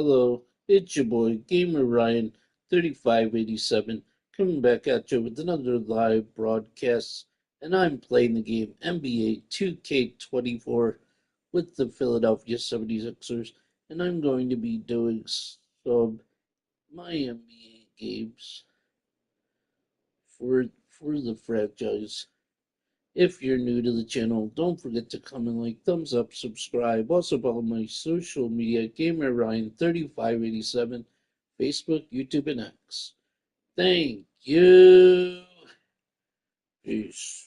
Hello, it's your boy Gamer Ryan 3587 coming back at you with another live broadcast, and I'm playing the game NBA 2K24 with the Philadelphia 76ers, and I'm going to be doing some my NBA games for the franchise. If you're new to the channel, don't forget to comment, like, thumbs up, subscribe. Also follow my social media, Gamer Ryan 3587, Facebook, YouTube, and X. Thank you. Peace.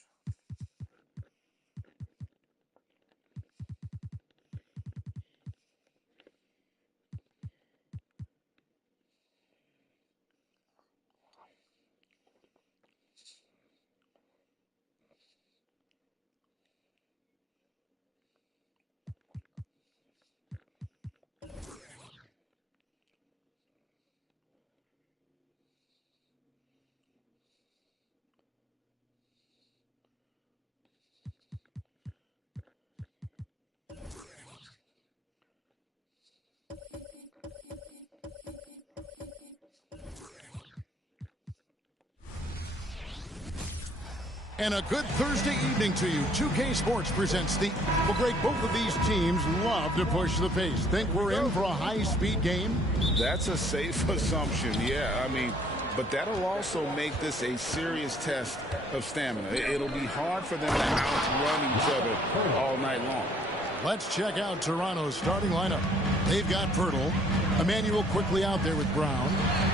And a good Thursday evening to you. 2K Sports presents the... Well, Greg, both of these teams love to push the pace. Think we're in for a high-speed game? That's a safe assumption, yeah. I mean, but that'll also make this a serious test of stamina. It'll be hard for them to outrun each other all night long. Let's check out Toronto's starting lineup. They've got Pirtle. Emmanuel quickly out there with Brown.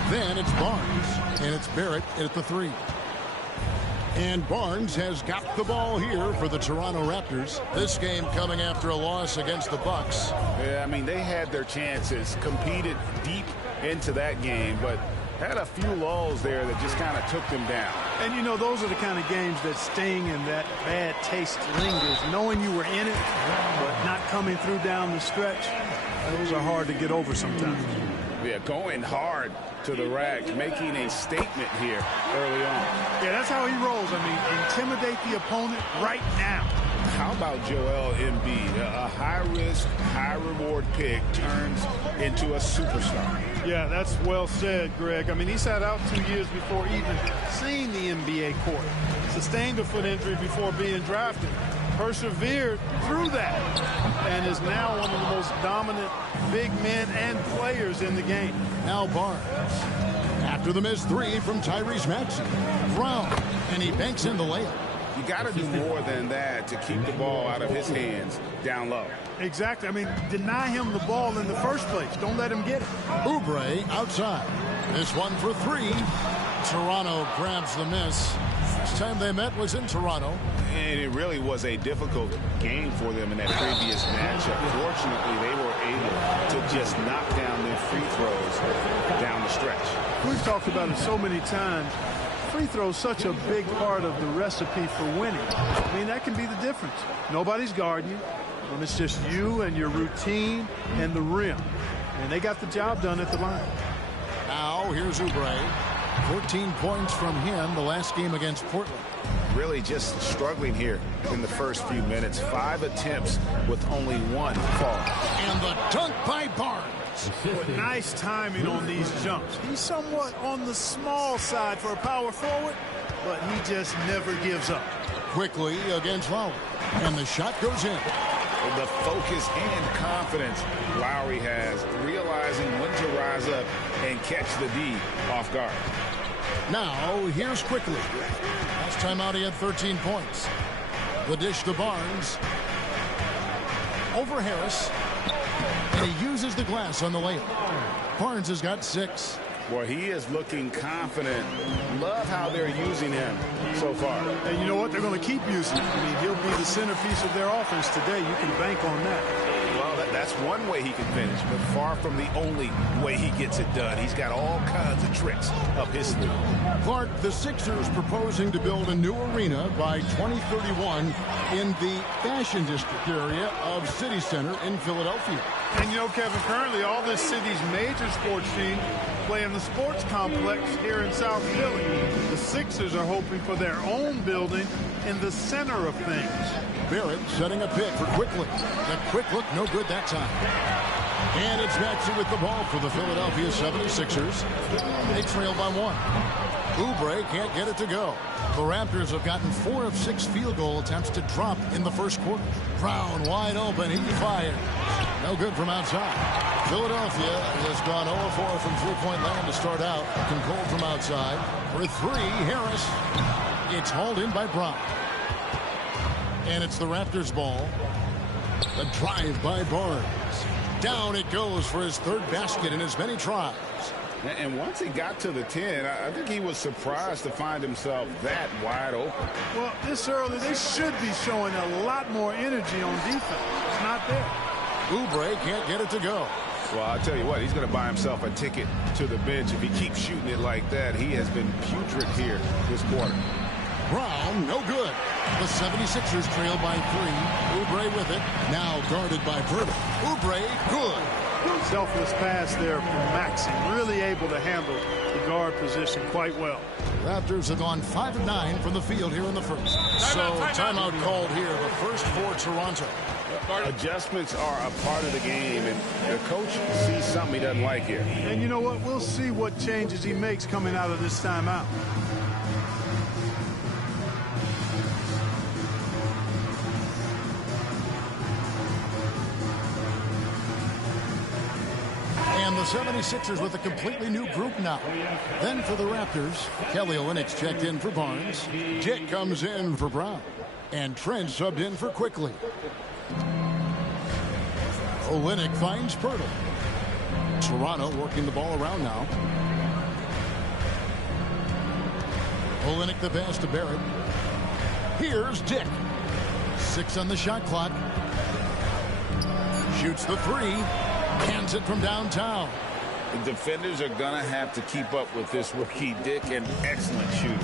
Then it's Barnes. And it's Barrett at the 3. And Barnes has got the ball here for the Toronto Raptors. This game coming after a loss against the Bucks. Yeah, I mean, they had their chances, competed deep into that game, but had a few lulls there that just kind of took them down. And, you know, those are the kind of games that sting and that bad taste lingers. Knowing you were in it, but not coming through down the stretch, those are hard to get over sometimes. Yeah, going hard to the rack, making a statement here early on. Yeah, that's how he rolls. I mean, intimidate the opponent right now. How about Joel Embiid? A high-risk, high-reward pick turns into a superstar. Yeah, that's well said, Greg. I mean, he sat out 2 years before even seeing the NBA court. Sustained a foot injury before being drafted. Persevered through that and is now one of the most dominant big men and players in the game. Now Barnes. After the missed 3 from Tyrese Maxey. Brown. And he banks in the layup. You got to do more than that to keep the ball out of his hands down low. Exactly. I mean, deny him the ball in the first place. Don't let him get it. Oubre outside. This one for 3. Toronto grabs the miss. Last time they met was in Toronto. And it really was a difficult game for them in that previous matchup. Fortunately, they were able to just knock down their free throws down the stretch. We've talked about it so many times. Free throws such a big part of the recipe for winning. I mean, that can be the difference. Nobody's guarding you. It's just you and your routine and the rim. And they got the job done at the line. Now, here's Oubre. 14 points from him the last game against Portland. Really just struggling here in the first few minutes. 5 attempts with only 1 fall. And the dunk by Barnes. But nice timing on these jumps. He's somewhat on the small side for a power forward, but he just never gives up. Quickly against Lowry. And the shot goes in. The focus and confidence Lowry has, realizing when to rise up and catch the D off guard. Now, here's Quickly. Last time out, he had 13 points. The dish to Barnes. Over Harris. And he uses the glass on the layup. Barnes has got 6. Boy, he is looking confident. Love how they're using him so far. And you know what? They're going to keep using him. I mean, he'll be the centerpiece of their offense today. You can bank on that. Well, that's one way he can finish, but far from the only way he gets it done. He's got all kinds of tricks up his sleeve. Clark, the Sixers proposing to build a new arena by 2031 in the Fashion District area of City Center in Philadelphia. And you know, Kevin, currently all this city's major sports teams play in the sports complex here in South Philly. The Sixers are hoping for their own building in the center of things. Barrett setting a pick for Quickly. The quick look, no good that time. And it's Maxey with the ball for the Philadelphia 76ers. They trail by 1. Oubre can't get it to go. The Raptors have gotten 4 of 6 field goal attempts to drop in the first quarter. Brown wide open. He fired. No good from outside. Philadelphia has gone 0-4 from three-point land to start out. Controlled from outside. For 3, Harris. It's hauled in by Brown. And it's the Raptors' ball. The drive by Barnes. Down it goes for his 3rd basket in as many tries. And once he got to the 10, I think he was surprised to find himself that wide open. Well, this early, they should be showing a lot more energy on defense. It's not there. Oubre can't get it to go. Well, I'll tell you what, he's going to buy himself a ticket to the bench if he keeps shooting it like that. He has been putrid here this quarter. Brown, no good. The 76ers trail by 3. Oubre with it. Now guarded by Verta. Oubre, good. Selfless pass there from Maxey. Really able to handle the guard position quite well. Raptors have gone 5 of 9 from the field here in the first. So timeout called here, the first for Toronto. Adjustments are a part of the game, and the coach sees something he doesn't like here. And you know what? We'll see what changes he makes coming out of this timeout. And the 76ers with a completely new group now. Then for the Raptors, Kelly Olynyk's checked in for Barnes. Dick comes in for Brown. And Trent subbed in for Quickly. Olynyk finds Pirtle. Toronto working the ball around now. Olynyk the pass to Barrett. Here's Dick. 6 on the shot clock. Shoots the 3. Cans it from downtown. The defenders are going to have to keep up with this rookie Dick, an excellent shooter.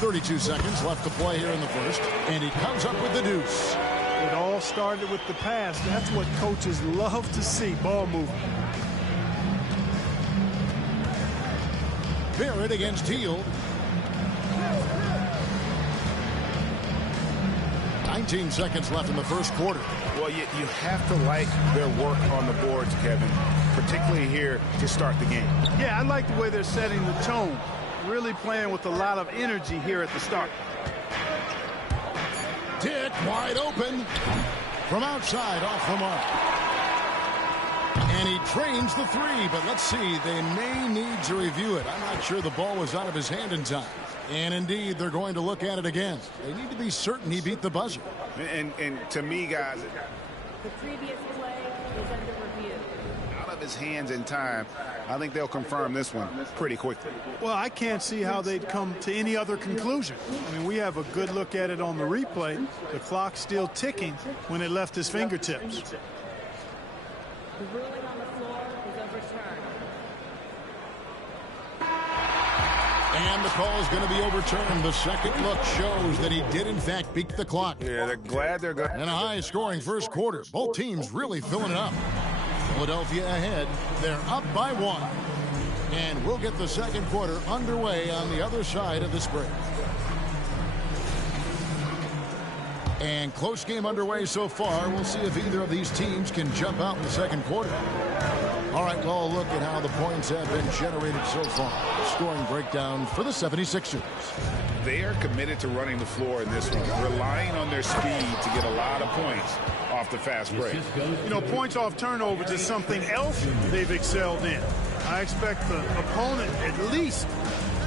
32 seconds left to play here in the first, and he comes up with the deuce. It all started with the pass. That's what coaches love to see, ball movement. Barrett against Hield. 19 seconds left in the first quarter. Well, you have to like their work on the boards, Kevin, particularly here to start the game. Yeah, I like the way they're setting the tone. Really playing with a lot of energy here at the start. Dick wide open from outside off the mark. And he trains the 3, but let's see, they may need to review it. I'm not sure the ball was out of his hand in time. And indeed, they're going to look at it again. They need to be certain he beat the buzzer. And to me, guys, the previous play is under review. Out of his hands in time, I think they'll confirm this one pretty quickly. Well, I can't see how they'd come to any other conclusion. I mean, we have a good look at it on the replay. The clock's still ticking when it left his fingertips. The ruling on the floor is overturned. And the call is going to be overturned. The second look shows that he did, in fact, beat the clock. Yeah, they're glad they're good. And a high-scoring first quarter. Both teams really filling it up. Philadelphia ahead. They're up by 1. And we'll get the second quarter underway on the other side of this break. And close game underway so far. We'll see if either of these teams can jump out in the second quarter. All right, well, look at how the points have been generated so far. Scoring breakdown for the 76ers. They are committed to running the floor in this one, relying on their speed to get a lot of points off the fast break. You know, points off turnovers is something else they've excelled in. I expect the opponent at least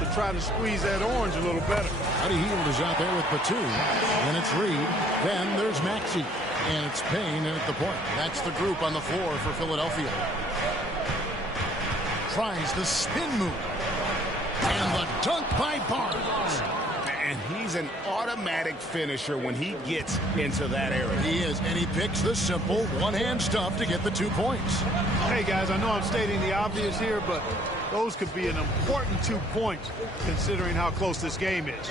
to try to squeeze that orange a little better. Buddy Hield is out there with the 2. Then it's Reed. Then there's Maxey. And it's Payne in at the point. That's the group on the floor for Philadelphia. Tries the spin move. And the dunk by Barnes. And he's an automatic finisher when he gets into that area. He is, and he picks the simple one-hand stuff to get the 2 points. Hey, guys, I know I'm stating the obvious here, but those could be an important 2 points considering how close this game is.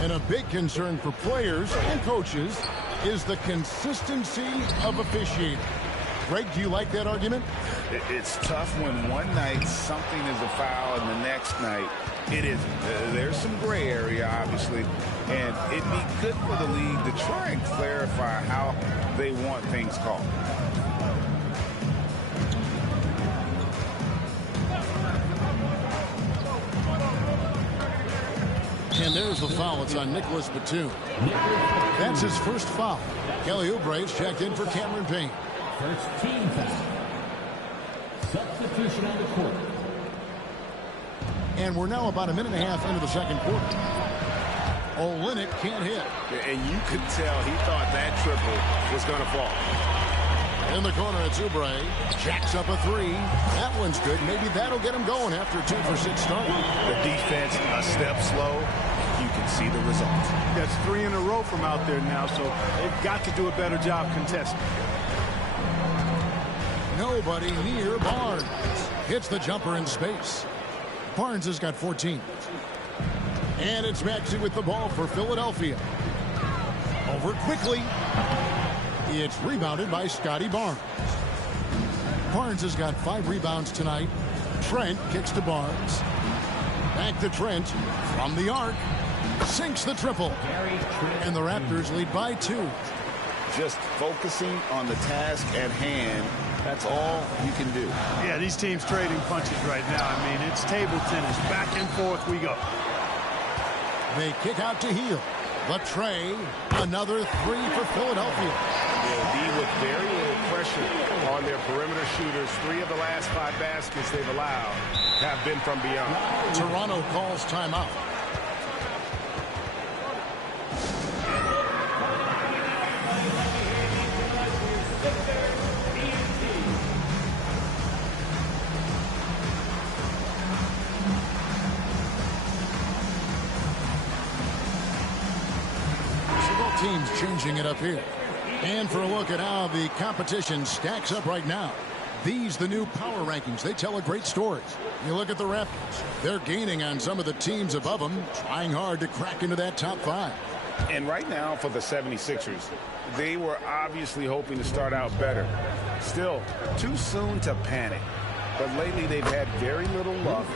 And a big concern for players and coaches is the consistency of officiating. Greg, do you like that argument? It's tough when one night something is a foul and the next night It isn't. There's some gray area, obviously, and it'd be good for the league to try and clarify how they want things called. And there's the foul. It's on Nicholas Batum. That's his first foul. Kelly Oubre's checked in for Cameron Payne. First team foul. Substitution on the court. And we're now about a minute and a half into the second quarter. Olynyk can't hit. And you could tell he thought that triple was going to fall. In the corner, it's Oubre. Jacks up a three. That one's good. Maybe that'll get him going after a 2-for-6 start. The defense a step slow. You can see the results. That's 3 in a row from out there now, so they've got to do a better job contesting. Nobody near Barnes. Hits the jumper in space. Barnes has got 14. And it's Maxey with the ball for Philadelphia. Over quickly. It's rebounded by Scotty Barnes. Barnes has got 5 rebounds tonight. Trent kicks to Barnes. Back to Trent from the arc. Sinks the triple. And the Raptors lead by 2. Just focusing on the task at hand. That's all you can do. Yeah, these teams trading punches right now. I mean, it's table tennis. Back and forth we go. They kick out to Hield. Latrey, another 3 for Philadelphia. They'll be with very little pressure on their perimeter shooters. 3 of the last 5 baskets they've allowed have been from beyond. Toronto calls timeout. Teams changing it up here. And for a look at how the competition stacks up right now. These the new power rankings. They tell a great story. You look at the Raptors. They're gaining on some of the teams above them, trying hard to crack into that top 5. And right now for the 76ers, they were obviously hoping to start out better. Still, too soon to panic. But lately they've had very little luck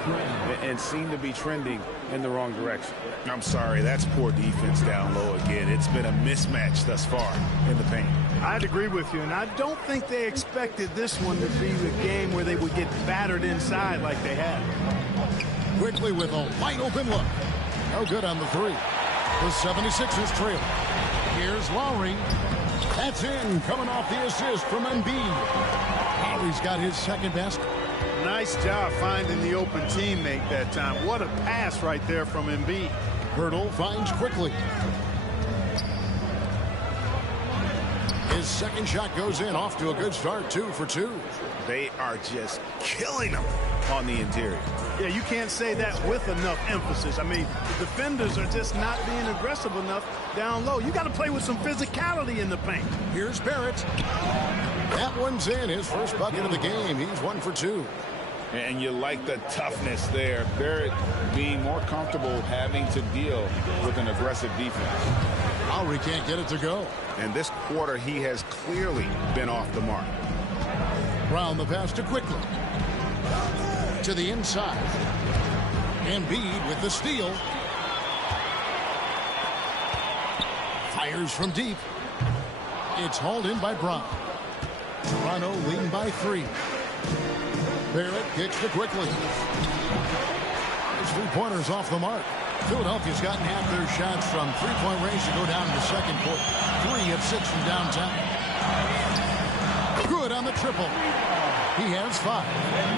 and seem to be trending in the wrong direction. I'm sorry, that's poor defense down low again. It's been a mismatch thus far in the paint. I'd agree with you, and I don't think they expected this one to be the game where they would get battered inside like they had. Quickly with a wide open look. No good on the 3. The 76ers trail. Here's Lowry. That's in, coming off the assist from Embiid. Lowry's got his second basket. Nice job finding the open teammate that time. What a pass right there from Embiid. Hurdle finds quickly. His second shot goes in, off to a good start, 2 for 2. They are just killing them on the interior. Yeah, you can't say that with enough emphasis. I mean, the defenders are just not being aggressive enough down low. You got to play with some physicality in the paint. Here's Barrett. That one's in, his first bucket of the game. He's 1 for 2. And you like the toughness there. Barrett being more comfortable having to deal with an aggressive defense. Lowry can't get it to go. And this quarter, he has clearly been off the mark. Brown the pass to quickly. To the inside. Embiid with the steal. Fires from deep. It's hauled in by Brown. Toronto leading by 3. Barrett kicks to quickly. His 3-pointers off the mark. Philadelphia's gotten half their shots from 3-point range to go down in the second quarter. 3 of 6 from downtown. Good on the triple. He has 5.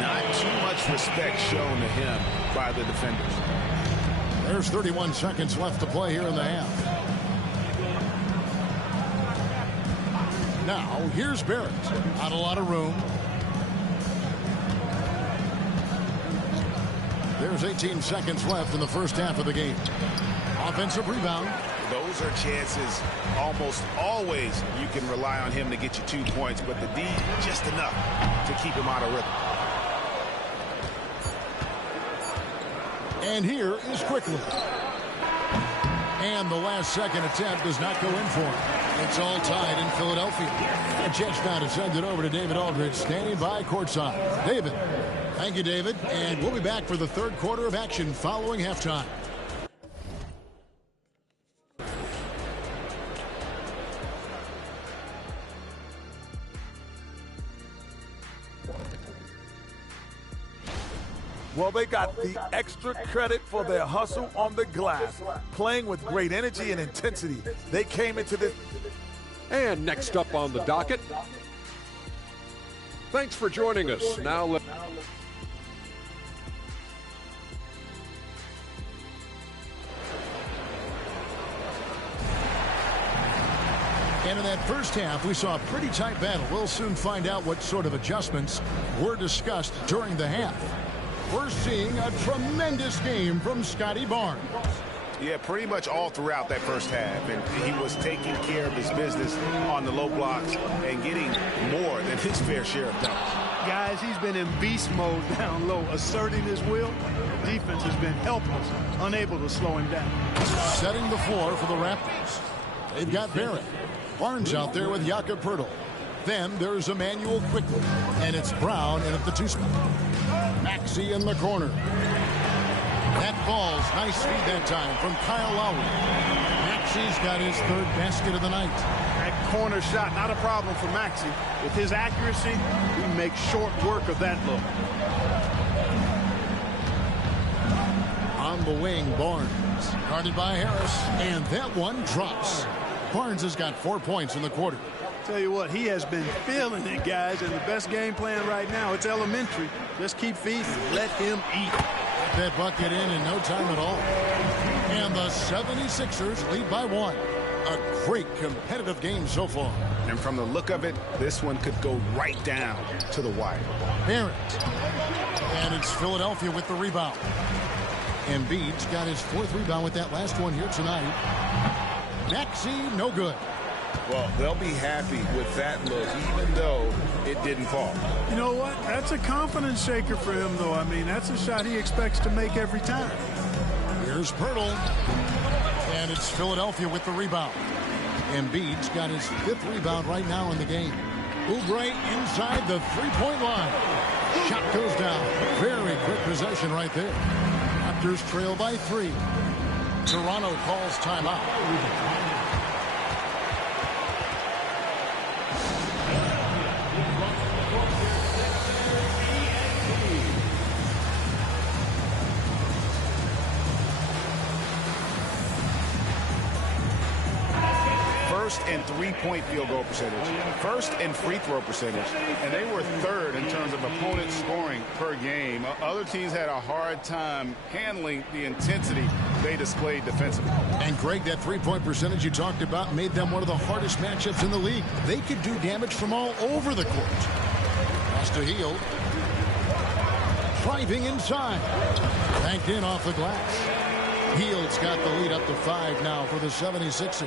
Not too much respect shown to him by the defenders. There's 31 seconds left to play here in the half. Now, here's Barrett. Not a lot of room. There's 18 seconds left in the first half of the game. Offensive rebound. Those are chances almost always you can rely on him to get you 2 points, but the D just enough to keep him out of rhythm. And here is quickly. And the last second attempt does not go in for him. It's all tied in Philadelphia. And chance now to send it over to David Aldridge, standing by courtside. David. Thank you, David. And we'll be back for the third quarter of action following halftime. Well, they got the extra credit for their hustle on the glass, playing with great energy and intensity. They came into this. And next up on the docket, thanks for joining us. Now And in that first half, we saw a pretty tight battle. We'll soon find out what sort of adjustments were discussed during the half. We're seeing a tremendous game from Scotty Barnes. Yeah, pretty much all throughout that first half. And he was taking care of his business on the low blocks and getting more than his fair share of dunks. Guys, he's been in beast mode down low, asserting his will. The defense has been helpless, unable to slow him down. Setting the floor for the Raptors. They've got Barrett. Barnes out there with Jakob Poeltl. Then there's Emmanuel Quickley. And it's Brown in at the two-spot. Maxey in the corner. That falls. Nice feed that time from Kyle Lowry. Maxey's got his third basket of the night. That corner shot, not a problem for Maxey. With his accuracy, he makes short work of that look. On the wing, Barnes. Guarded by Harris. And that one drops. Barnes has got 4 points in the quarter. Tell you what, he has been feeling it, guys, and the best game plan right now, it's elementary. Just keep feeding. Let him eat. Get that bucket in no time at all. And the 76ers lead by 1. A great competitive game so far. And from the look of it, this one could go right down to the wire. Barrett. And it's Philadelphia with the rebound. Embiid's got his 4th rebound with that last one here tonight. Maxey, no good. Well, they'll be happy with that look, even though it didn't fall. You know what? That's a confidence shaker for him, though. I mean, that's a shot he expects to make every time. Here's Poeltl. And it's Philadelphia with the rebound. Embiid's got his 5th rebound right now in the game. Oubre inside the three-point line. Shot goes down. Very quick possession right there. Raptors trail by 3. Toronto calls timeout. First and three-point field goal percentage, first and free throw percentage, and they were 3rd in terms of opponent scoring per game. Other teams had a hard time handling the intensity they displayed defensively. And Greg, that three-point percentage you talked about made them one of the hardest matchups in the league. They could do damage from all over the court. Pass to Hield. Driving inside. Banked in off the glass. Hield's got the lead up to 5 now for the 76ers.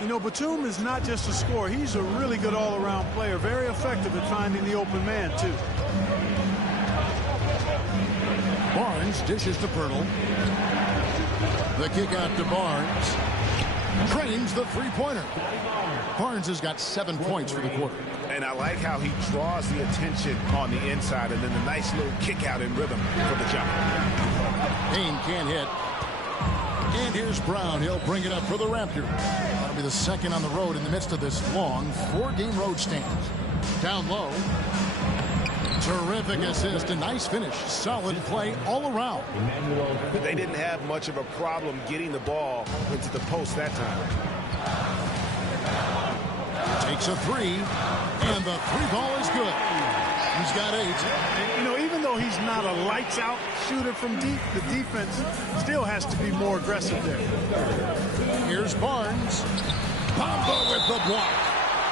You know, Batum is not just a scorer. He's a really good all-around player. Very effective at finding the open man, too. Barnes dishes to Poeltl. The kick out to Barnes. Drains the three-pointer. Barnes has got 7 points for the quarter. And I like how he draws the attention on the inside, and then the nice little kick out in rhythm for the jump. Payne can't hit. And here's Brown. He'll bring it up for the Raptors. That'll be the second on the road in the midst of this long 4-game road stand. Down low. Terrific assist. A nice finish. Solid play all around. They didn't have much of a problem getting the ball into the post that time. Takes a 3. And the 3-ball is good. He's got 8. And, you know, even though he's not a lights-out shooter from deep, the defense still has to be more aggressive there. Here's Barnes. Bamba with the block.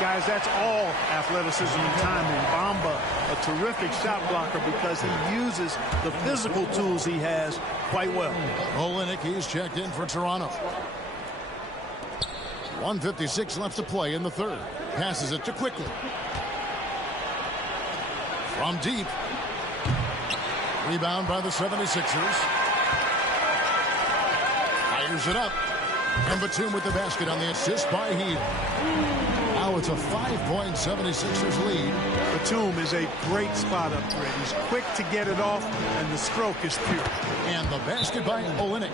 Guys, that's all athleticism and timing. Bamba, a terrific shot blocker because he uses the physical tools he has quite well. Olynyk, he's checked in for Toronto. 1:56 left to play in the third. Passes it to Quickley. From deep. Rebound by the 76ers. Fires it up. And Batum with the basket on the assist by Hield. Now it's a 5-point 76ers lead. Batum is a great spot up threat. He's quick to get it off, and the stroke is pure. And the basket by Olynyk.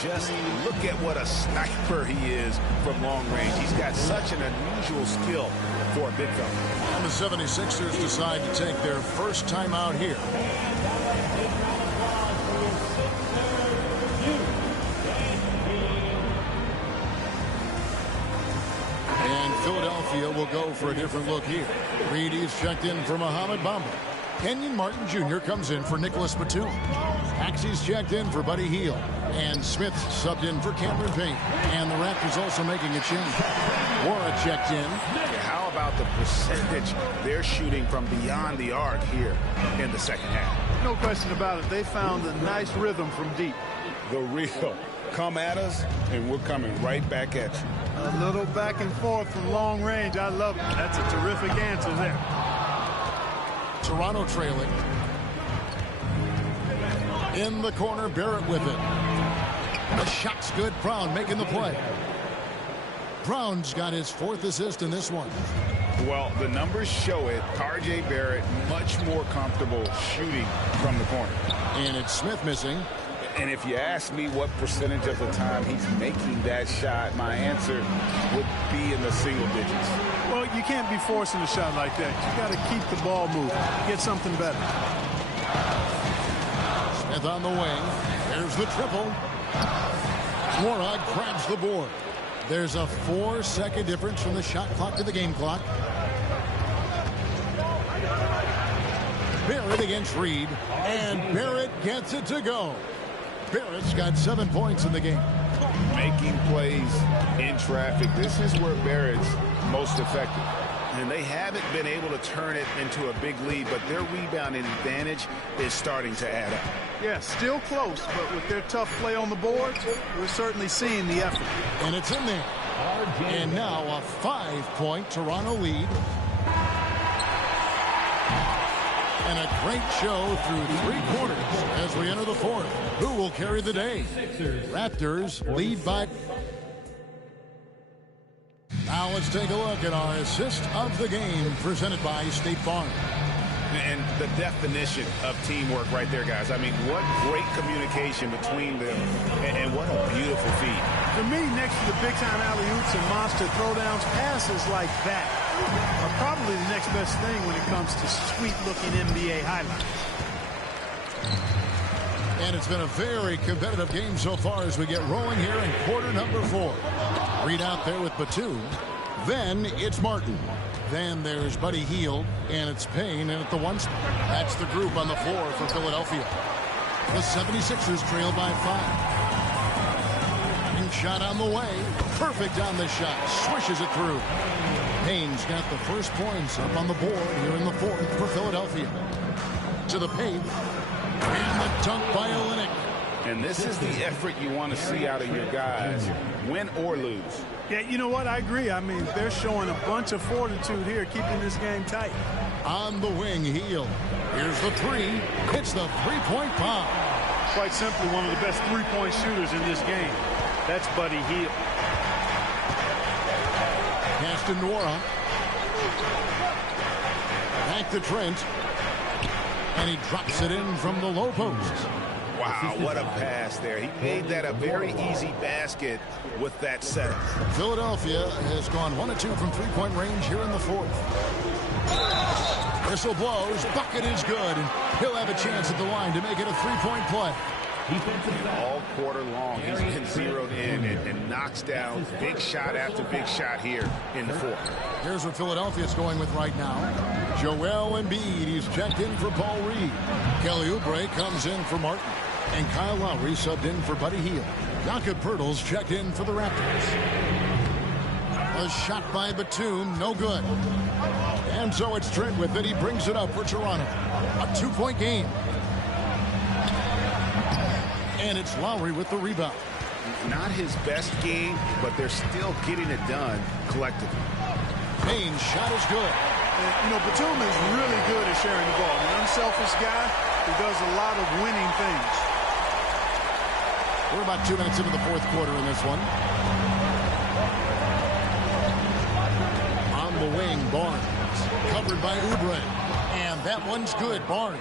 Just look at what a sniper he is from long range. He's got such an unusual skill for a big fella. And the 76ers decide to take their first time out here. And Philadelphia will go for a different look here. Reedy's checked in for Mohamed Bamba. Kenyon Martin Jr. comes in for Nicholas Batum. Maxey's checked in for Buddy Hield. And Smith subbed in for Cameron Payne. And the Raptors also making a change. Wara checked in. How about the percentage they're shooting from beyond the arc here in the second half? No question about it. They found a nice rhythm from deep. The real. Come at us, and we're coming right back at you. A little back and forth from long range. I love it. That's a terrific answer there. Toronto trailing. In the corner, Barrett with it. The shot's good. Brown making the play. Brown's got his 4th assist in this one. Well, the numbers show it. R.J. Barrett much more comfortable shooting from the corner. And it's Smith missing. And if you ask me what percentage of the time he's making that shot, my answer would be in the single digits. Well, you can't be forcing a shot like that. You got to keep the ball moving. Get something better. Smith on the wing. There's the triple. Morag grabs the board. There's a 4-second difference from the shot clock to the game clock. Barrett against Reed. And Barrett gets it to go. Barrett's got 7 points in the game. Making plays in traffic. This is where Barrett's most effective. And they haven't been able to turn it into a big lead, but their rebounding advantage is starting to add up. Yeah, still close, but with their tough play on the board, we're certainly seeing the effort. And it's in there. And now a 5-point Toronto lead. And a great show through 3 quarters as we enter the 4th. Who will carry the day? Raptors lead by... Now let's take a look at our assist of the game presented by State Farm. And the definition of teamwork right there, guys. I mean, what great communication between them, and what a beautiful feed. For me, next to the big-time alley-oops and monster throwdowns, passes like that are probably the next best thing when it comes to sweet-looking NBA highlights. And it's been a very competitive game so far as we get rolling here in quarter number 4. Reed out there with Batum. Then it's Martin. Then there's Buddy Hield, and it's Payne, and at the 1 spot. That's the group on the floor for Philadelphia. The 76ers trail by 5. And shot on the way. Perfect on the shot. Swishes it through. Payne's got the first points up on the board here in the 4th for Philadelphia. To the paint. And the dunk by Olynyk. And this is the effort you want to see out of your guys, win or lose. Yeah, you know what? I agree. I mean, they're showing a bunch of fortitude here, keeping this game tight. On the wing, Hield. Here's the 3. It's the 3-point bomb. Quite simply, one of the best 3-point shooters in this game. That's Buddy Hield. Pass to Nwora. Back to Trent. And he drops it in from the low post. Wow, what a pass there. He made that a very easy basket with that setup. Philadelphia has gone 1 of 2 from 3-point range here in the 4th. Whistle blows. Bucket is good. And he'll have a chance at the line to make it a 3-point play. All quarter long, he's been zeroed in and knocks down big shot after big shot here in the 4th. Here's what Philadelphia's going with right now. Joel Embiid, he's checked in for Paul Reed. Kelly Oubre comes in for Martin. And Kyle Lowry subbed in for Buddy Hield. Jakob Poeltl's checked in for the Raptors. A shot by Batum, no good. And so it's Trent with it. He brings it up for Toronto. A 2-point game. And it's Lowry with the rebound. Not his best game, but they're still getting it done collectively. Payne's shot is good. And, you know, Batum is really good at sharing the ball. An unselfish guy who does a lot of winning things. We're about 2 minutes into the fourth quarter in this one. On the wing, Barnes. Covered by Oubre. And that one's good, Barnes.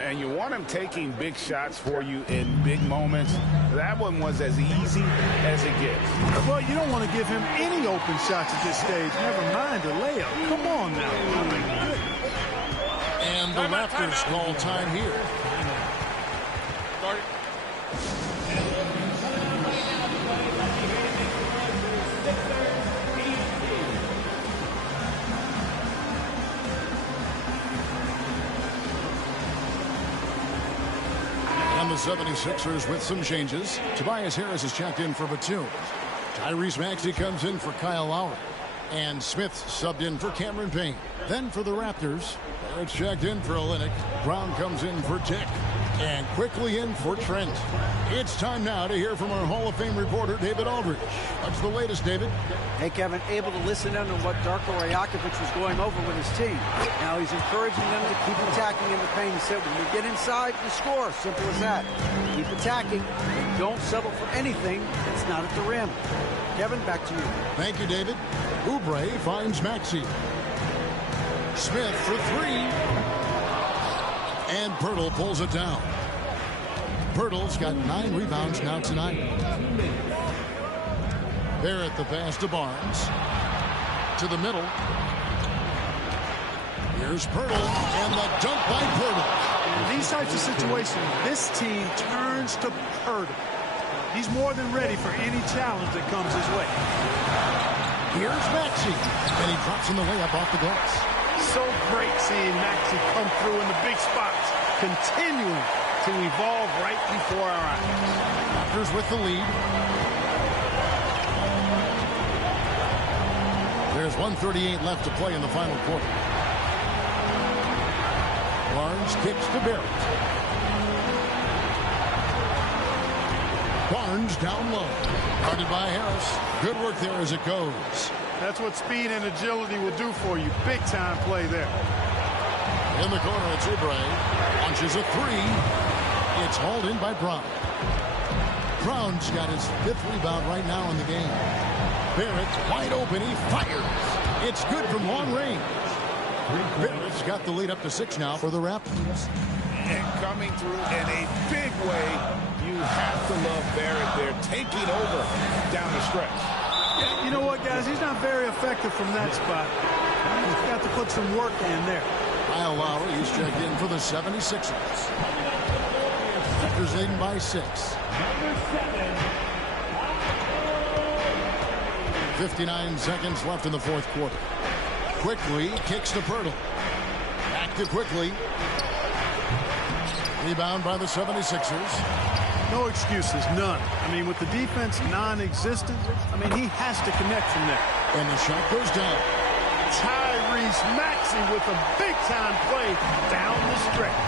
And you want him taking big shots for you in big moments. That one was as easy as it gets. Well, you don't want to give him any open shots at this stage. Never mind a layup. Come on now. I mean, good. And the Raptors call time here. And the 76ers with some changes. Tobias Harris is checked in for Batum. Tyrese Maxey comes in for Kyle Lowry. And Smith subbed in for Cameron Payne. Then for the Raptors, Barrett's checked in for Olynyk. Brown comes in for Tick. And quickly in for Trent. It's time now to hear from our Hall of Fame reporter, David Aldridge. What's the latest, David? Hey, Kevin, able to listen in to what Darko Rajakovic was going over with his team. Now he's encouraging them to keep attacking in the paint. He said, when you get inside, you score. Simple as that. Keep attacking and don't settle for anything that's not at the rim. Kevin, back to you. Thank you, David. Oubre finds Maxey. Smith for three. And Pirtle pulls it down. Pirtle's got 9 rebounds now tonight. Barrett the pass to Barnes. To the middle. Here's Pirtle, and the dunk by Pirtle. In these types of situations, this team turns to Pirtle. He's more than ready for any challenge that comes his way. Here's Maxey, and he drops in the layup off the glass. So great seeing Maxey come through in the big spots, continuing to evolve right before our eyes. Raptors with the lead. There's 1:38 left to play in the final quarter. Barnes kicks to Barrett. Barnes down low. Guarded by Harris. Good work there as it goes. That's what speed and agility will do for you. Big time play there. In the corner, it's Oubre. Launches a three. It's hauled in by Brown. Brown's got his 5th rebound right now in the game. Barrett wide open. He fires. It's good from long range. Barrett's got the lead up to 6 now for the Raptors. And coming through in a big way, you have to love Barrett there, taking over down the stretch. Yeah, you know what, guys? He's not very effective from that spot. He's got to put some work in there. Kyle Lowry is checked in for the 76ers. Raptors leading by 6. 59 seconds left in the fourth quarter. Quickly kicks to Pirtle. Back to Quickly. Rebound by the 76ers. No excuses, none. I mean, with the defense non-existent, I mean, he has to connect from there. And the shot goes down. Tyrese Maxey with a big-time play down the stretch.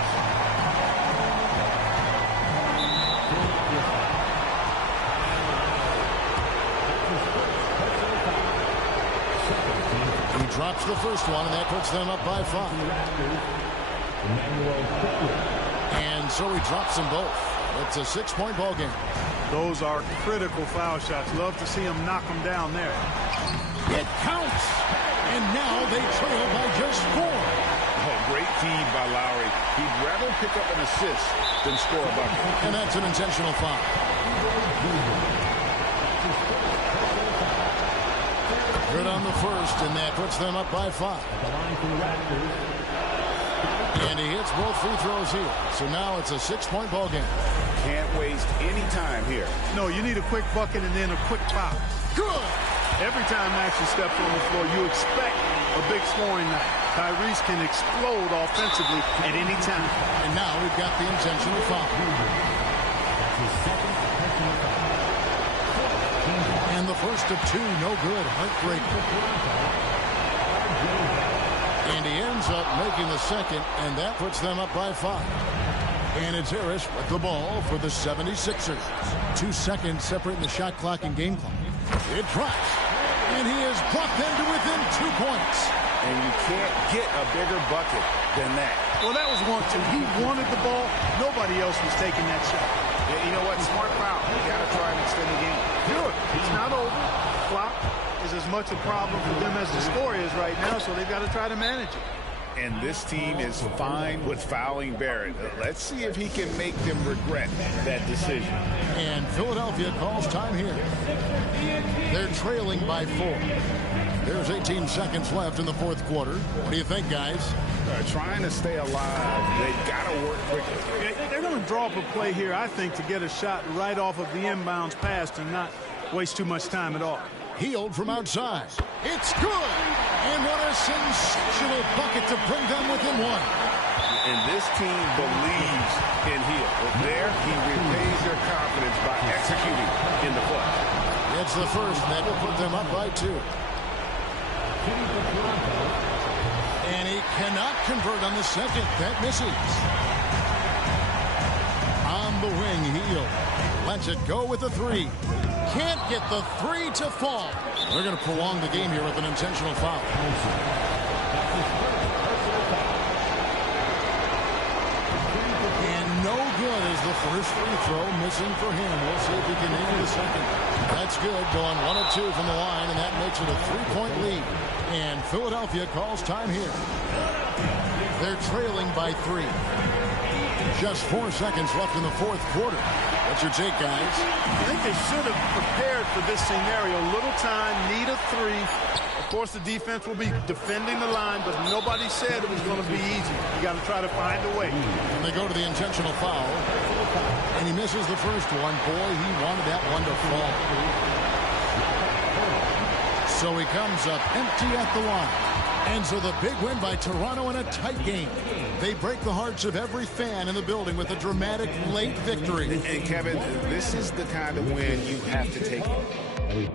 He drops the first one, and that puts them up by 5. And so he drops them both. It's a 6-point ball game. Those are critical foul shots. Love to see him knock them down there. It counts. And now they trail by just 4. Oh, great feed by Lowry. He'd rather pick up an assist than score a bucket. And that's an intentional foul. Good on the first, and that puts them up by 5. And he hits both free throws here. So now it's a 6-point ball game. Can't waste any time here. No, you need a quick bucket and then a quick foul. Good. Every time Maxey steps on the floor, you expect a big scoring night. Tyrese can explode offensively at any time. And now we've got the intentional foul. And the first of 2, no good. Heartbreaking. And he ends up making the second, and that puts them up by 5. And it's Harris with the ball for the 76ers. 2 seconds separating the shot clock and game clock. It drops, and he has brought them to within 2 points. And you can't get a bigger bucket than that. Well, that was 1-2. He wanted the ball. Nobody else was taking that shot. You know what? Smart foul. You got to try and extend the game. Good. It's not over. Clock is as much a problem for them as the score is right now, so they've got to try to manage it. And this team is fine with fouling Barrett. Let's see if he can make them regret that decision. And Philadelphia calls time here. They're trailing by 4. There's 18 seconds left in the fourth quarter. What do you think, guys? Trying to stay alive. They've got to work quickly. They're going to draw up a play here, I think, to get a shot right off of the inbounds pass and not waste too much time at all. Hield from outside. It's good! And what a sensational bucket to bring them within 1. And this team believes in Hield. But there, he repays their confidence by executing in the clutch. It's the first that will put them up by 2. And he cannot convert on the second. That misses. On the wing, Hield lets it go with the 3. Can't get the 3 to fall. They're going to prolong the game here with an intentional foul. And no good is the first free throw, missing for him. We'll see if he can nail the second. That's good, going 1 of 2 from the line, and that makes it a 3-point lead. And Philadelphia calls time here. They're trailing by 3. Just 4 seconds left in the fourth quarter. What's your take, guys? I think they should have prepared for this scenario. Little time, need a 3. Of course, the defense will be defending the line, but nobody said it was going to be easy. You got to try to find a way. And they go to the intentional foul, and he misses the first one. Boy, he wanted that one to fall. So he comes up empty at the line. And so the big win by Toronto in a tight game. They break the hearts of every fan in the building with a dramatic late victory. And Kevin, this is the kind of win you have to take it.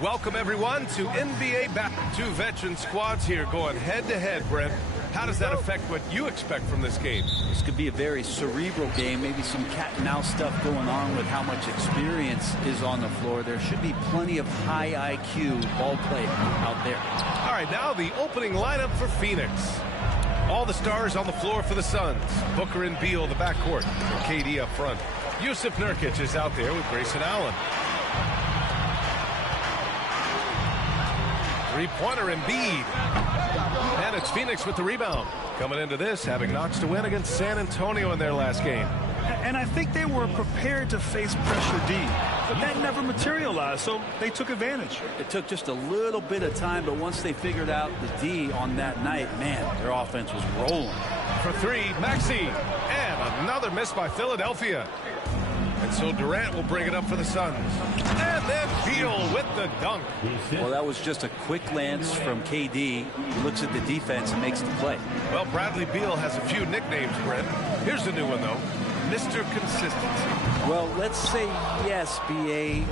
Welcome, everyone, to NBA Battle. 2 veteran squads here going head-to-head, Brent. How does that affect what you expect from this game? This could be a very cerebral game, maybe some cat-and-mouse stuff going on with how much experience is on the floor. There should be plenty of high IQ ball play out there. All right, now the opening lineup for Phoenix. All the stars on the floor for the Suns. Booker and Beal, the backcourt. And KD up front. Yusuf Nurkic is out there with Grayson Allen. Three-pointer Embiid. And it's Phoenix with the rebound. Coming into this, having notched to win against San Antonio in their last game. And I think they were prepared to face pressure D, but that never materialized, so they took advantage. It took just a little bit of time, but once they figured out the D on that night, man, their offense was rolling. For 3, Maxey. And another miss by Philadelphia. And so Durant will bring it up for the Suns. And then Beal with the dunk. Well, that was just a quick glance from KD. He looks at the defense and makes the play. Well, Bradley Beal has a few nicknames, Brent. Here's a new one, though. Mr. Consistency. Well, let's say yes, B.A.,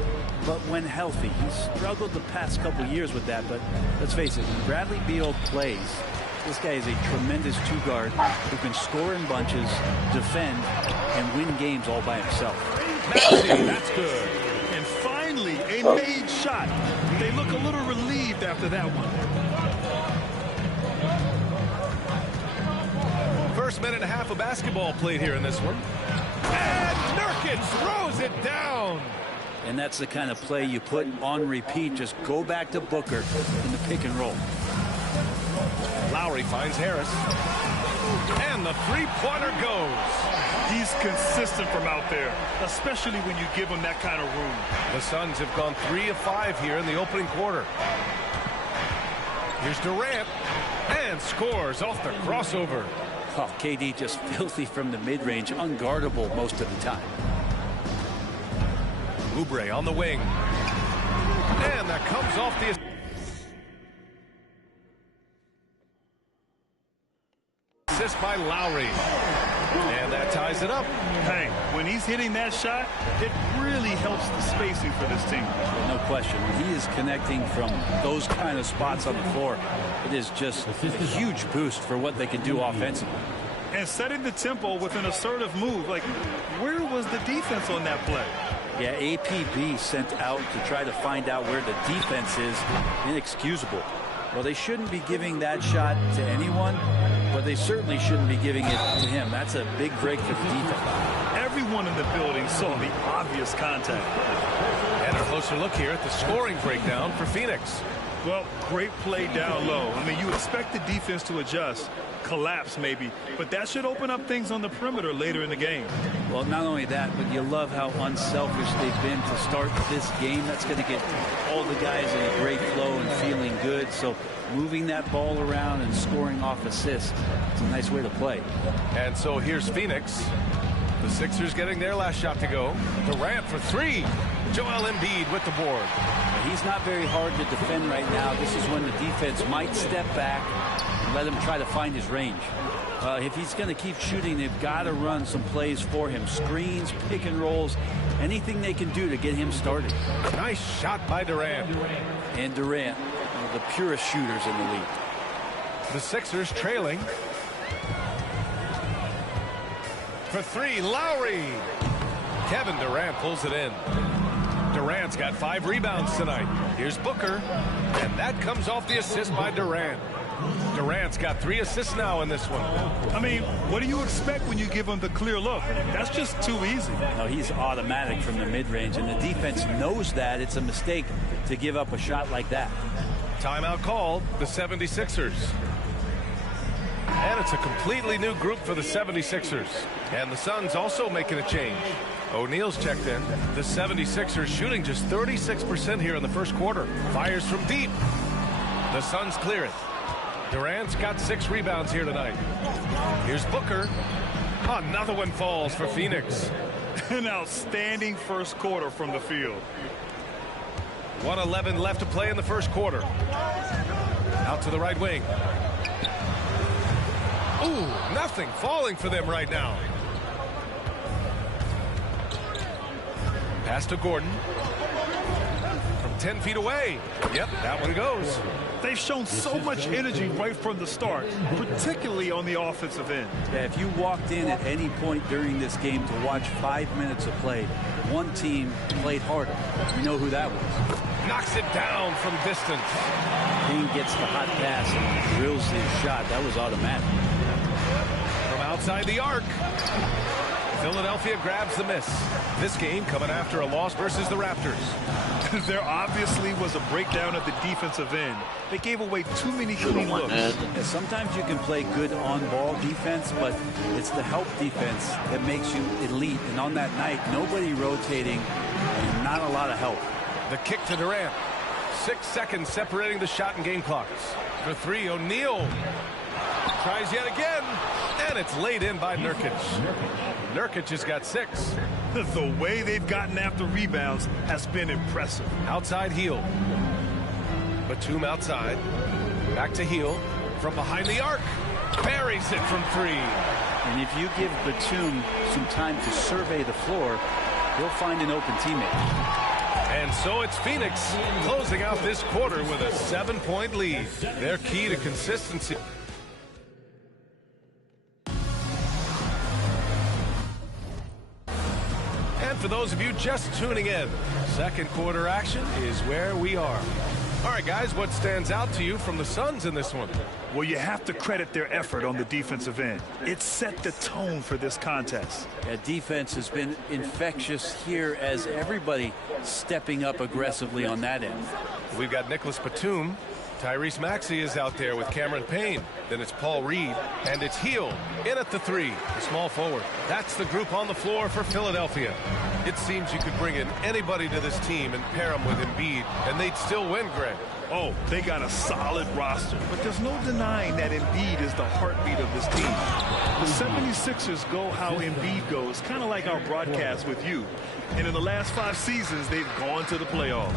but when healthy. He's struggled the past couple years with that, but let's face it, when Bradley Beal plays, this guy is a tremendous two-guard who can score in bunches, defend, and win games all by himself. That's good. And finally, a made shot. They look a little relieved after that one. First minute and a half of basketball played here in this one. And Nurkic throws it down. And that's the kind of play you put on repeat. Just go back to Booker in the pick and roll. Lowry finds Harris. And the three-pointer goes. He's consistent from out there, especially when you give him that kind of room. The Suns have gone 3 of 5 here in the opening quarter. Here's Durant. And scores off the crossover. Oh, KD just filthy from the mid-range, unguardable most of the time. Oubre on the wing. And that comes off the... by Lowry. And that ties it up. Hey, when he's hitting that shot, it really helps the spacing for this team. No question. When he is connecting from those kind of spots on the floor, it is just a huge boost for what they can do offensively. And setting the tempo with an assertive move. Like, where was the defense on that play? Yeah, APB sent out to try to find out where the defense is. Inexcusable. Well, they shouldn't be giving that shot to anyone, but they certainly shouldn't be giving it to him. That's a big break for the defense. Everyone in the building saw the obvious contact. And a closer look here at the scoring breakdown for Phoenix. Well, great play down low. I mean, you expect the defense to adjust, collapse maybe, but that should open up things on the perimeter later in the game. Well, not only that, but you love how unselfish they've been to start this game. That's going to get all the guys in a great flow and feeling good. So moving that ball around and scoring off assists, it's a nice way to play. And so here's Phoenix. The Sixers getting their last shot to go. Durant for three. Joel Embiid with the board. He's not very hard to defend right now. This is when the defense might step back and let him try to find his range. If he's going to keep shooting, they've got to run some plays for him. Screens, pick and rolls, anything they can do to get him started. Nice shot by Durant. And Durant, one of the purest shooters in the league. The Sixers trailing. For three, Lowry. Kevin Durant pulls it in. Durant's got 5 rebounds tonight. Here's Booker. And that comes off the assist by Durant. Durant's got 3 assists now in this one. I mean, what do you expect when you give him the clear look? That's just too easy. No, he's automatic from the mid-range, and the defense knows that. It's a mistake to give up a shot like that. Timeout called, the 76ers. And it's a completely new group for the 76ers. And the Suns also making a change. O'Neal's checked in. The 76ers shooting just 36% here in the first quarter. Fires from deep. The Suns clear it. Durant's got 6 rebounds here tonight. Here's Booker. Another one falls for Phoenix. An outstanding first quarter from the field. 1:11 left to play in the first quarter. Out to the right wing. Ooh, nothing falling for them right now. Pass to Gordon. From 10 feet away. Yep, that one goes. They've shown so much energy right from the start, particularly on the offensive end. Yeah, if you walked in at any point during this game to watch 5 minutes of play, one team played harder. You know who that was. Knocks it down from distance. King gets the hot pass and drills his shot. That was automatic. From outside the arc. Philadelphia grabs the miss. This game coming after a loss versus the Raptors. There obviously was a breakdown at the defensive end. They gave away too many clean looks. Yeah, sometimes you can play good on-ball defense, but it's the help defense that makes you elite. And on that night, nobody rotating and not a lot of help. The kick to Durant. 6 seconds separating the shot and game clocks. For 3, O'Neal. Tries yet again. And it's laid in by Nurkic. Nurkic has got 6. The way they've gotten after rebounds has been impressive. Outside Hield. Batum outside. Back to Hield. From behind the arc. Buries it from 3. And if you give Batum some time to survey the floor, he'll find an open teammate. And so it's Phoenix closing out this quarter with a 7-point lead. Their key to consistency. And for those of you just tuning in, second quarter action is where we are. All right, guys, what stands out to you from the Suns in this one? Well, you have to credit their effort on the defensive end. It set the tone for this contest. Yeah, defense has been infectious here as everybody stepping up aggressively on that end. We've got Nicholas Batum. Tyrese Maxey is out there with Cameron Payne. Then it's Paul Reed. And it's Hield in at the 3, the small forward. That's the group on the floor for Philadelphia. It seems you could bring in anybody to this team and pair them with Embiid, and they'd still win, Greg. Oh, they got a solid roster, but there's no denying that Embiid is the heartbeat of this team. The 76ers go how Embiid goes, kind of like our broadcast with you. And in the last 5 seasons, they've gone to the playoffs.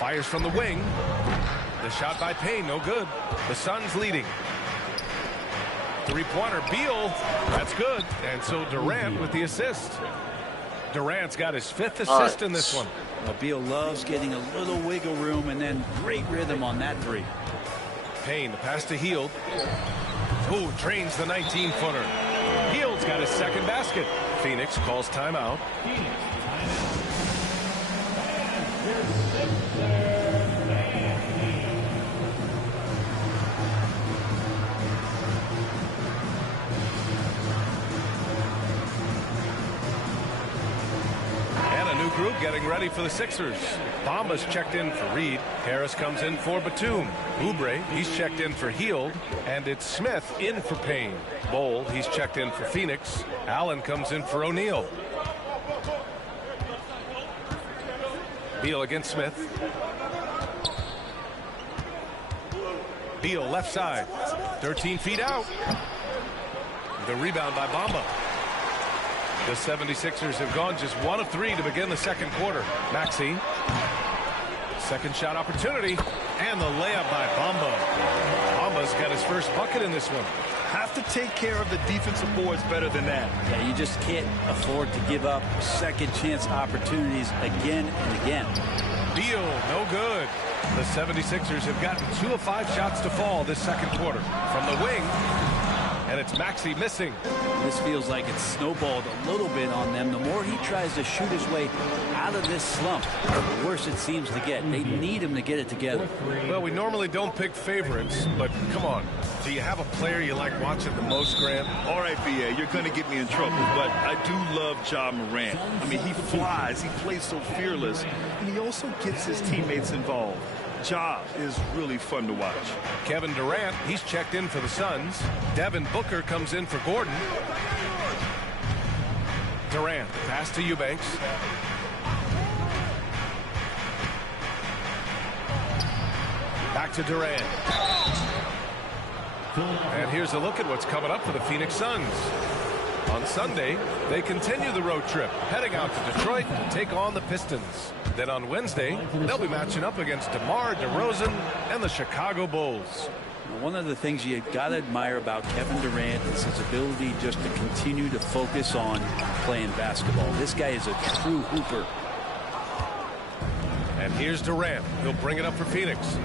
Fires from the wing. The shot by Payne, no good. The Suns leading. Three-pointer, Beal. That's good. And so Durant with the assist. Durant's got his 5th assist in this one. Well, Beal loves getting a little wiggle room and then great rhythm on that three. Payne, the pass to Hield. Who drains the 19-footer. Hield's got his 2nd basket. Phoenix calls timeout. Group getting ready for the Sixers. Bamba's checked in for Reed. Harris comes in for Batum. Oubre, he's checked in for Hield. And it's Smith in for Payne. Bol, he's checked in for Phoenix. Allen comes in for O'Neal. Beal against Smith. Beal left side. 13 feet out. The rebound by Bamba. The 76ers have gone just 1 of 3 to begin the 2nd quarter. Maxey. 2nd shot opportunity. And the layup by Bamba. Bamba's got his 1st bucket in this one. Have to take care of the defensive boards better than that. Yeah, you just can't afford to give up 2nd chance opportunities again and again. Beal, no good. The 76ers have gotten 2 of 5 shots to fall this 2nd quarter. From the wing. And it's Maxey missing. This feels like it's snowballed a little bit on them. The more he tries to shoot his way out of this slump, the worse it seems to get. They need him to get it together. Well, we normally don't pick favorites, but come on. Do you have a player you like watching the most, Graham? All right, B.A., you're going to get me in trouble, but I do love Ja Morant. I mean, he flies, he plays so fearless, and he also gets his teammates involved. Ja is really fun to watch. Kevin Durant, he's checked in for the Suns. Devin Booker comes in for Gordon. Durant, pass to Eubanks. Back to Durant. And here's a look at what's coming up for the Phoenix Suns. On Sunday, they continue the road trip, heading out to Detroit to take on the Pistons. Then on Wednesday, they'll be matching up against DeMar DeRozan and the Chicago Bulls. One of the things you got to admire about Kevin Durant is his ability just to continue to focus on playing basketball. This guy is a true hooper. And here's Durant. He'll bring it up for Phoenix.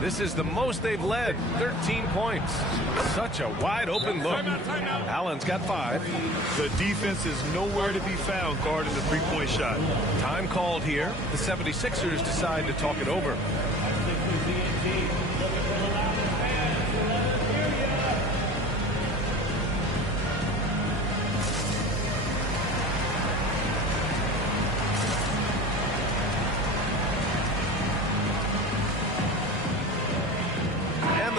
This is the most they've led, 13 points. Such a wide open look. Allen's got 5. The defense is nowhere to be found guarding the three-point shot. Time called here. The 76ers decide to talk it over.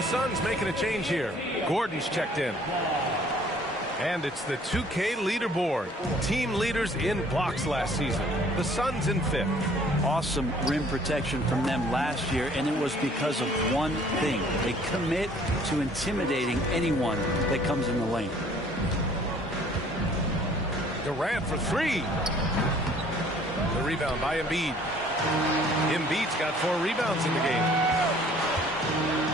Suns making a change here. Gordon's checked in. And it's the 2K leaderboard. Team leaders in blocks last season. The Suns in 5th. Awesome rim protection from them last year, and it was because of one thing. They commit to intimidating anyone that comes in the lane. Durant for 3. The rebound by Embiid. Embiid's got 4 rebounds in the game.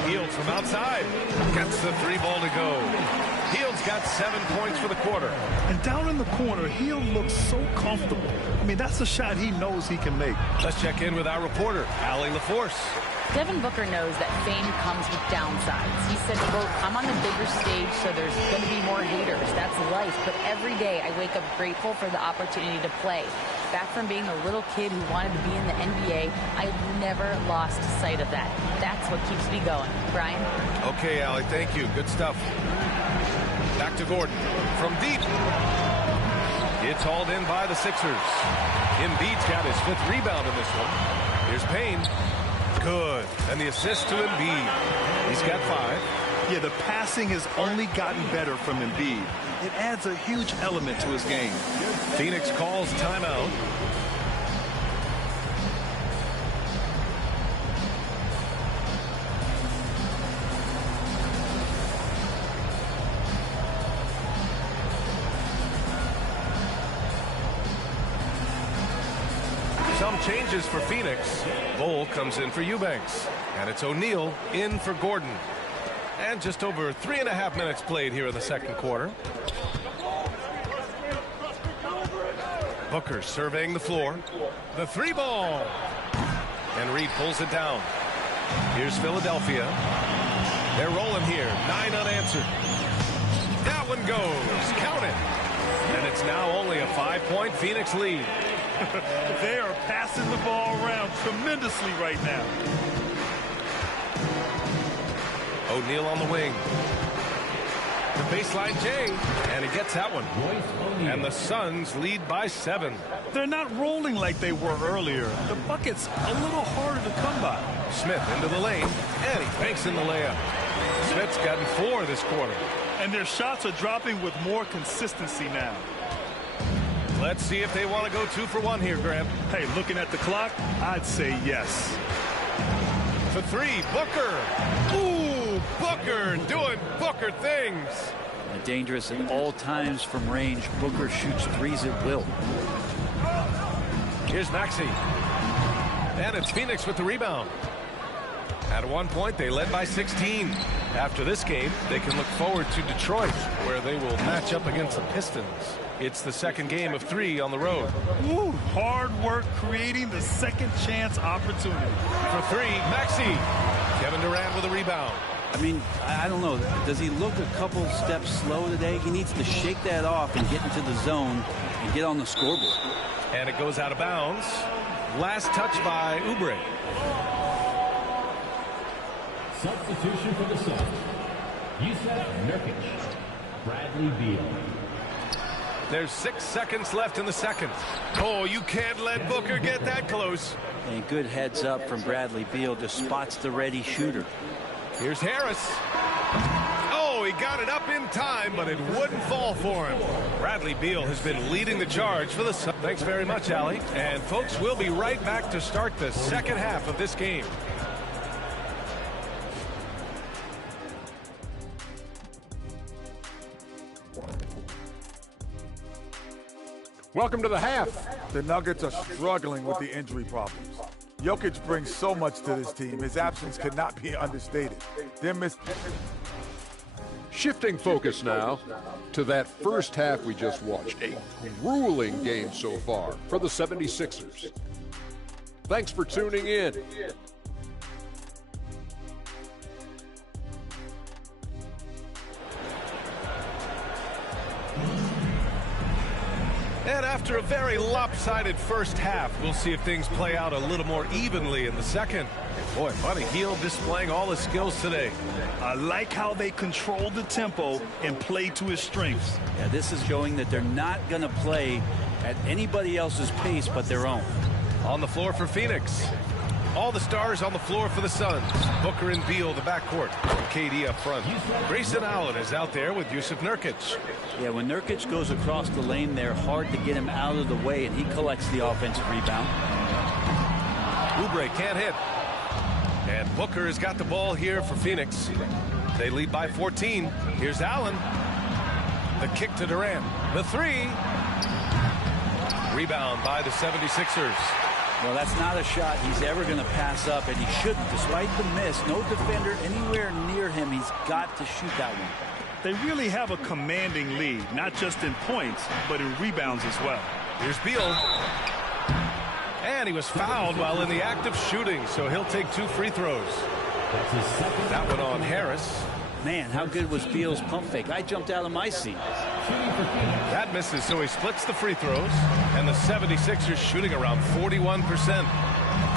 Hield from outside. Gets the 3 ball to go. Hield's got 7 points for the quarter. And down in the corner, Hield looks so comfortable. I mean, that's a shot he knows he can make. Let's check in with our reporter, Allie LaForce. Devin Booker knows that fame comes with downsides. He said, quote, I'm on the bigger stage, so there's going to be more haters. That's life. But every day I wake up grateful for the opportunity to play. Back from being a little kid who wanted to be in the NBA, I've never lost sight of that. That's what keeps me going. Brian? Okay, Allie, thank you. Good stuff. Back to Gordon. From deep. It's hauled in by the Sixers. Embiid's got his 5th rebound in this one. Here's Payne. Good. And the assist to Embiid. He's got 5. Yeah, the passing has only gotten better from Embiid. It adds a huge element to his game. Phoenix calls timeout. Some changes for Phoenix. Bol comes in for Eubanks. And it's O'Neal in for Gordon. And just over 3.5 minutes played here in the second quarter. Booker surveying the floor. The 3 ball. And Reed pulls it down. Here's Philadelphia. They're rolling here. 9 unanswered. That one goes. Count it. And it's now only a 5-point Phoenix lead. They are passing the ball around tremendously right now. O'Neal on the wing. The baseline J, and he gets that one. And the Suns lead by 7. They're not rolling like they were earlier. The bucket's a little harder to come by. Smith into the lane, and he banks in the layup. Smith's gotten 4 this quarter. And their shots are dropping with more consistency now. Let's see if they want to go 2 for 1 here, Grant. Hey, looking at the clock, I'd say yes. For 3, Booker. Ooh, Booker doing Booker things. Dangerous at all times from range. Booker shoots 3s at will. Here's Maxey. And it's Phoenix with the rebound. At one point, they led by 16. After this game, they can look forward to Detroit, where they will match up against the Pistons. It's the second game of 3 on the road. Ooh, hard work creating the second chance opportunity. For 3, Maxey. Kevin Durant with a rebound. I mean, I don't know. Does he look a couple steps slow today? He needs to shake that off and get into the zone and get on the scoreboard. And it goes out of bounds. Last touch by Oubre. Substitution for the Suns. Jusuf Nurkic. Bradley Beal. There's 6 seconds left in the second. Oh, you can't let Booker get that close. And good heads up from Bradley Beal. Just spots the ready shooter. Here's Harris. Oh, he got it up in time, but it wouldn't fall for him. Bradley Beal has been leading the charge for the Suns. Thanks very much, Allie. And folks, we'll be right back to start the second half of this game. Welcome to the half. The Nuggets are struggling with the injury problems. Jokic brings so much to this team. His absence could not be understated. Shifting focus now to that first half we just watched. A grueling game so far for the 76ers. Thanks for tuning in. And after a very lopsided first half, we'll see if things play out a little more evenly in the second. Boy, Buddy Hield displaying all his skills today. I like how they control the tempo and play to his strengths. Yeah, this is showing that they're not going to play at anybody else's pace but their own. On the floor for Phoenix. All the stars on the floor for the Suns. Booker and Beal, the backcourt. And KD up front. Grayson Allen is out there with Jusuf Nurkic. Yeah, when Nurkic goes across the lane, they're hard to get him out of the way, and he collects the offensive rebound. Oubre can't hit. And Booker has got the ball here for Phoenix. They lead by 14. Here's Allen. The kick to Durant. The 3. Rebound by the 76ers. Well, that's not a shot he's ever going to pass up, and he shouldn't. Despite the miss, no defender anywhere near him. He's got to shoot that one. They really have a commanding lead, not just in points, but in rebounds as well. Here's Beal. And he was fouled while in the act of shooting, so he'll take 2 free throws. That one on Harris. Man, how good was Beal's pump fake? I jumped out of my seat. That misses, so he splits the free throws. And the 76ers shooting around 41%.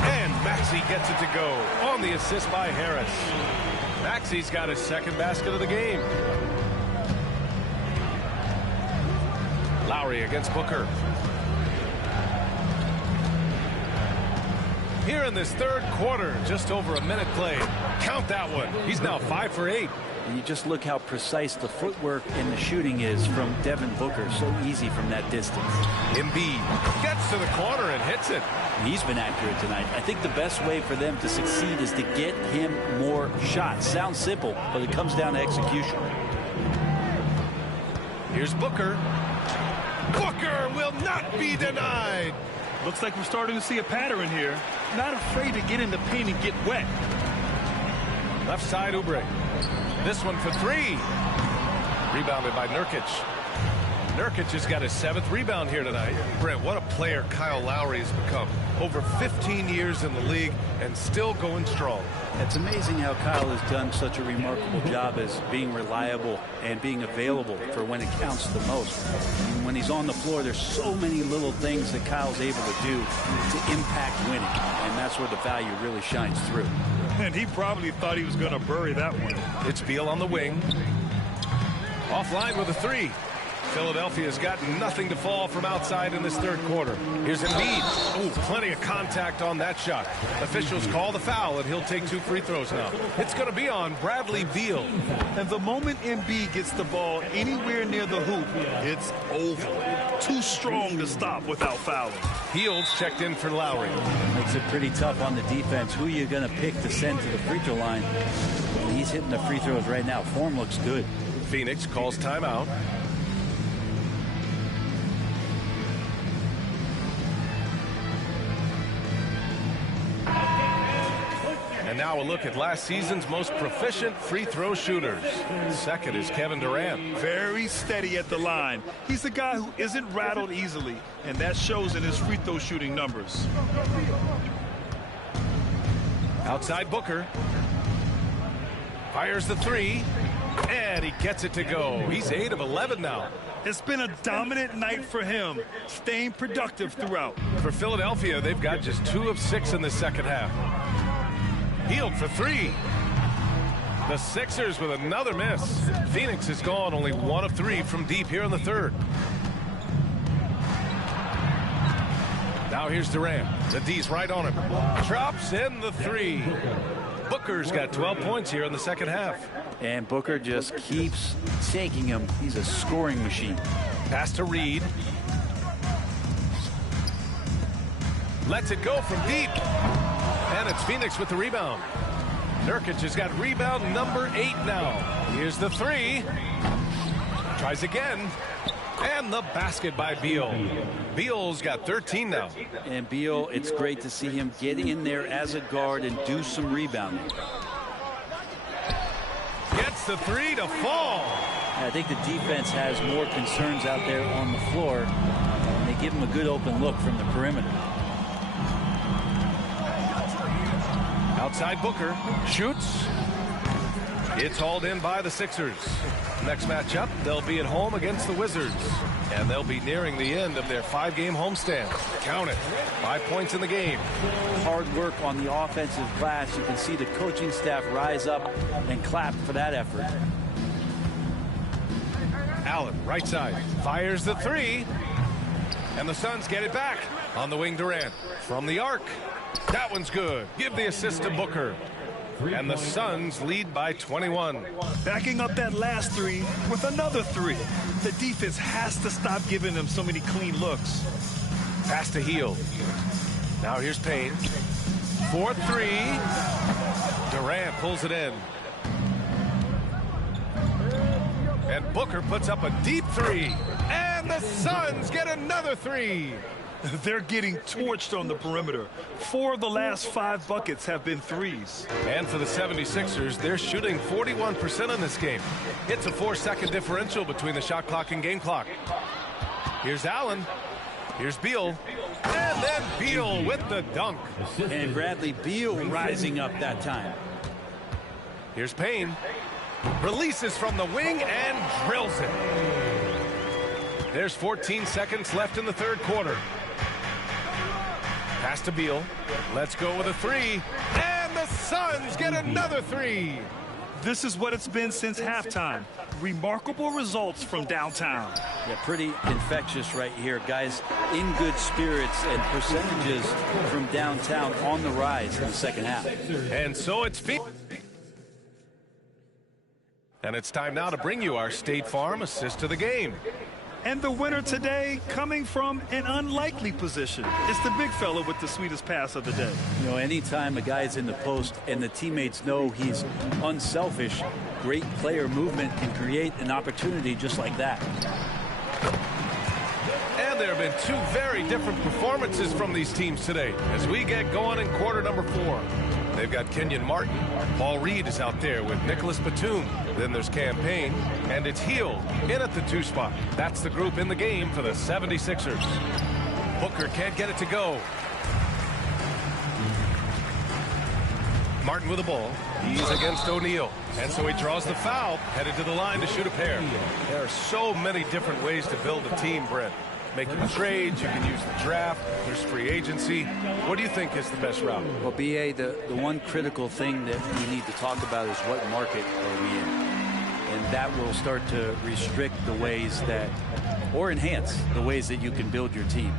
And Maxey gets it to go on the assist by Harris. Maxey's got his second basket of the game. Lowry against Booker. Here in this third quarter, just over a minute played. Count that one. He's now 5 for 8. And you just look how precise the footwork and the shooting is from Devin Booker. So easy from that distance. Embiid gets to the corner and hits it. He's been accurate tonight. I think the best way for them to succeed is to get him more shots. Sounds simple, but it comes down to execution. Here's Booker. Booker will not be denied. Looks like we're starting to see a pattern here. Not afraid to get in the paint and get wet. Left side, Oubre. This one for three. Rebounded by Nurkic. Nurkic has got his 7th rebound here tonight. Brent, what a player Kyle Lowry has become. Over 15 years in the league and still going strong. It's amazing how Kyle has done such a remarkable job as being reliable and being available for when it counts the most. And when he's on the floor, there's so many little things that Kyle's able to do to impact winning. And that's where the value really shines through. And he probably thought he was going to bury that one. It's Beal on the wing. Offline with a three. Philadelphia's got nothing to fall from outside in this third quarter. Here's Embiid. Ooh, plenty of contact on that shot. Officials call the foul, and he'll take 2 free throws now. It's going to be on Bradley Beal. And the moment Embiid gets the ball anywhere near the hoop, it's over. Too strong to stop without fouling. Fields checked in for Lowry. Makes it pretty tough on the defense. Who are you going to pick to send to the free throw line? He's hitting the free throws right now. Form looks good. Phoenix calls timeout. And now a look at last season's most proficient free throw shooters. Second is Kevin Durant. Very steady at the line. He's a guy who isn't rattled easily, and that shows in his free throw shooting numbers. Outside Booker. Fires the three, and he gets it to go. He's 8 of 11 now. It's been a dominant night for him, staying productive throughout. For Philadelphia, they've got just 2 of 6 in the second half. Hield for three. The Sixers with another miss. Phoenix has gone only 1 of 3 from deep here in the third. Now here's Durant. The D's right on him. Drops in the three. Booker's got 12 points here in the second half. And Booker just keeps taking him. He's a scoring machine. Pass to Reed. Lets it go from deep. And it's Phoenix with the rebound. Nurkic has got rebound number 8 now. Here's the three. Tries again. And the basket by Beal. Beal's got 13 now. And Beal, it's great to see him get in there as a guard and do some rebounding. Gets the three to fall. I think the defense has more concerns out there on the floor. And they give him a good open look from the perimeter. Outside Booker. Shoots. It's hauled in by the Sixers. Next matchup, they'll be at home against the Wizards. And they'll be nearing the end of their 5-game homestand. Count it. 5 points in the game. Hard work on the offensive glass. You can see the coaching staff rise up and clap for that effort. Allen, right side. Fires the three. And the Suns get it back. On the wing, Durant. From the arc. That one's good. Give the assist to Booker. And the Suns lead by 21. Backing up that last three with another three. The defense has to stop giving them so many clean looks. Pass to Hield. Now here's Payne. 4-3. Durant pulls it in. And Booker puts up a deep three. And the Suns get another three. They're getting torched on the perimeter. 4 of the last 5 buckets have been threes. And for the 76ers, they're shooting 41% in this game. It's a 4-second differential between the shot clock and game clock. Here's Allen. Here's Beal. And then Beal with the dunk. And Bradley Beal rising up that time. Here's Payne. Releases from the wing and drills it. There's 14 seconds left in the third quarter. Pass to Beal. Let's go with a three. And the Suns get another three. This is what it's been since halftime. Remarkable results from downtown. Yeah, pretty infectious right here. Guys in good spirits and percentages from downtown on the rise in the second half. And so it's and it's time now to bring you our State Farm assist to the game. And the winner today coming from an unlikely position. It's the big fella with the sweetest pass of the day. You know, anytime a guy's in the post and the teammates know he's unselfish, great player movement can create an opportunity just like that. And there have been 2 very different performances from these teams today as we get going in quarter number 4. They've got Kenyon Martin. Paul Reed is out there with Nicholas Batum. Then there's Campaign, and it's Hield in at the 2 spot. That's the group in the game for the 76ers. Booker can't get it to go. Martin with the ball. He's against O'Neal, and so he draws the foul, headed to the line to shoot a pair. There are so many different ways to build a team, Brent. Making trades, you can use the draft, there's free agency. What do you think is the best route? Well, B.A., the one critical thing that we need to talk about is what market are we in? And that will start to restrict the ways that, or enhance the ways that you can build your team.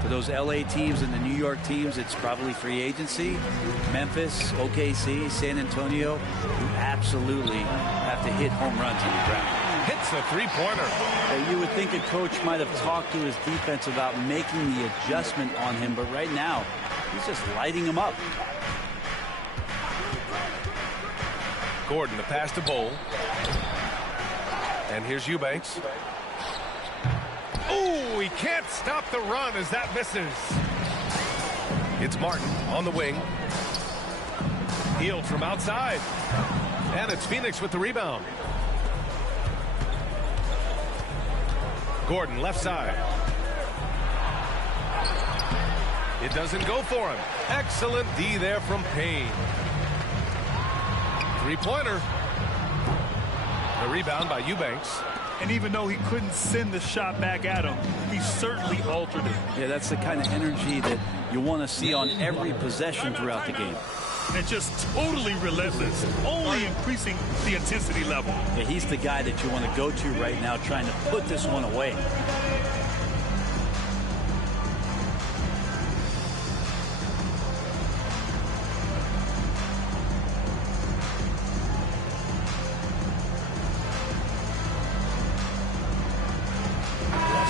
For those L.A. teams and the New York teams, it's probably free agency. Memphis, OKC, San Antonio, you absolutely have to hit home runs on the ground. Hits a three-pointer. You would think a coach might have talked to his defense about making the adjustment on him, but right now, he's just lighting him up. Gordon, the pass to Bol. And here's Eubanks. Oh, he can't stop the run as that misses. It's Martin on the wing. Hield from outside. And it's Phoenix with the rebound. Gordon left side. It doesn't go for him. Excellent D there from Payne. Three-pointer. The rebound by Eubanks. And even though he couldn't send the shot back at him, he certainly altered it. Yeah, that's the kind of energy that you want to see on every possession throughout the game. And just totally relentless, only increasing the intensity level. Yeah, he's the guy that you want to go to right now, trying to put this one away.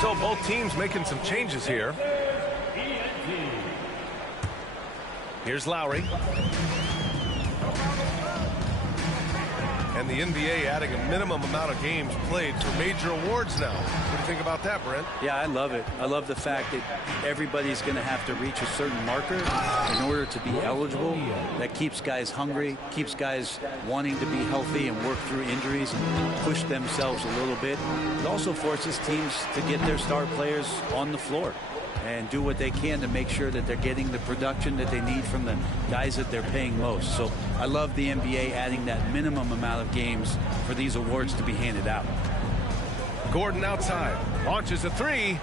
So both teams making some changes here. Here's Lowry. And the NBA adding a minimum amount of games played for major awards now. What do you think about that, Brent? Yeah, I love it. I love the fact that everybody's going to have to reach a certain marker in order to be eligible. That keeps guys hungry, keeps guys wanting to be healthy and work through injuries and push themselves a little bit. It also forces teams to get their star players on the floor and do what they can to make sure that they're getting the production that they need from the guys that they're paying most. So I love the NBA adding that minimum amount of games for these awards to be handed out. Gordon outside, launches a three,